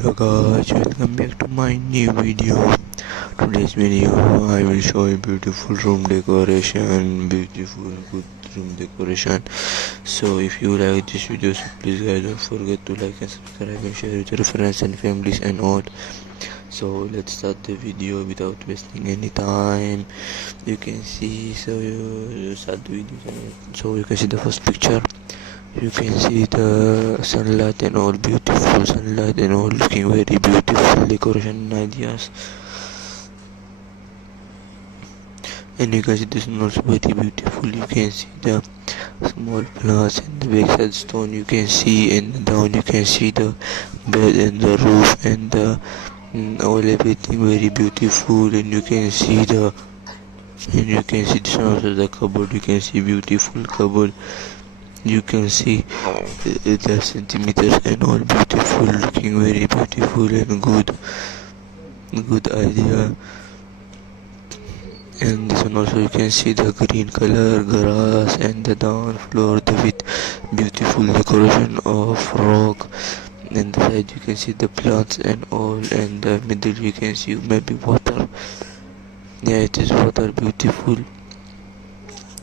Hello guys, welcome back to my new video. Today's video I will show you beautiful room decoration, beautiful good room decoration. So if you like this video, so please guys don't forget to like and subscribe and share with your friends and families and all. So let's start the video without wasting any time. You can see, so you start the video. So you can see the first picture. You can see the sunlight and all, beautiful sunlight and all, looking very beautiful decoration ideas. And you can see this one also very beautiful. You can see the small plants and the backside stone you can see, and down you can see the bed and the roof and the all everything very beautiful. And you can see this one also the cupboard. You can see beautiful cupboard. You can see the centimeters and all, beautiful, looking very beautiful and good idea. And this one also you can see the green color grass and the down floor with beautiful decoration of rock. And the side you can see the plants and all, and the middle you can see maybe water. Yeah, it is water, beautiful.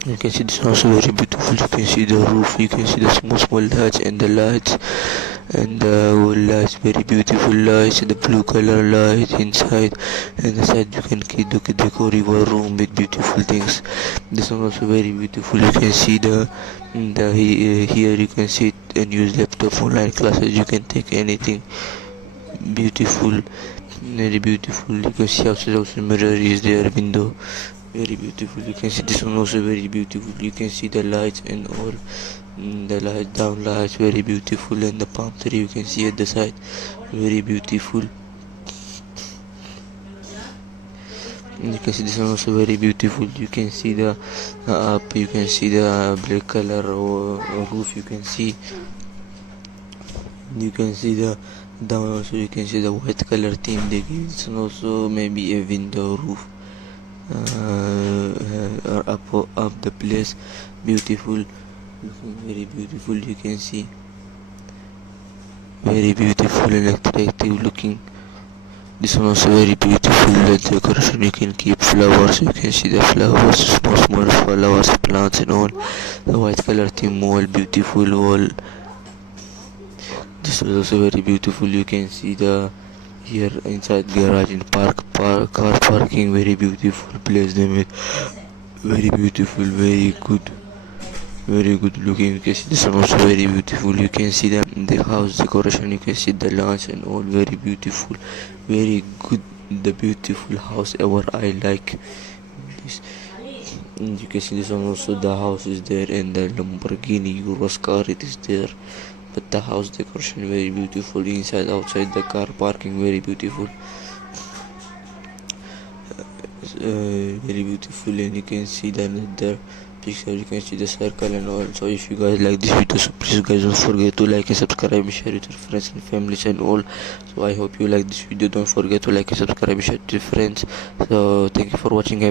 You can see this also very beautiful. You can see the roof, you can see the small lights and the lights and the whole lights, very beautiful lights, the blue color light inside. And the side you can decor your room with beautiful things. This one also very beautiful. You can see here you can sit and use laptop, online classes, you can take anything. Beautiful, very beautiful. You can see outside also mirror is there, window, very beautiful. You can see this one also very beautiful. You can see the lights and all, the light down lights, very beautiful. And the palm tree you can see at the side, very beautiful. And you can see this one also very beautiful. You can see the up, you can see the black color or roof. You can see the down also. You can see the white color theme they give. It's also maybe a window roof. Or up the place, beautiful, very beautiful. You can see very beautiful and attractive looking. This one also very beautiful. The decoration you can keep flowers. You can see the flowers, small flowers, plants and all. The white color theme wall, beautiful wall. This was also very beautiful. You can see the here inside garage in car parking, very beautiful place they made, very beautiful, very good looking. You can see this one also very beautiful. You can see the house decoration, you can see the lawns and all, very beautiful, very good. The beautiful house ever, I like this. And you can see this one also, the house is there, and the Lamborghini Euros car it is there. But the house decoration very beautiful, inside outside the car parking, very beautiful, very beautiful. And you can see the another picture, you can see the circle and all. So if you guys like this video, so please guys don't forget to like and subscribe and share with your friends and families and all. So I hope you like this video. Don't forget to like and subscribe and share with your friends. So thank you for watching.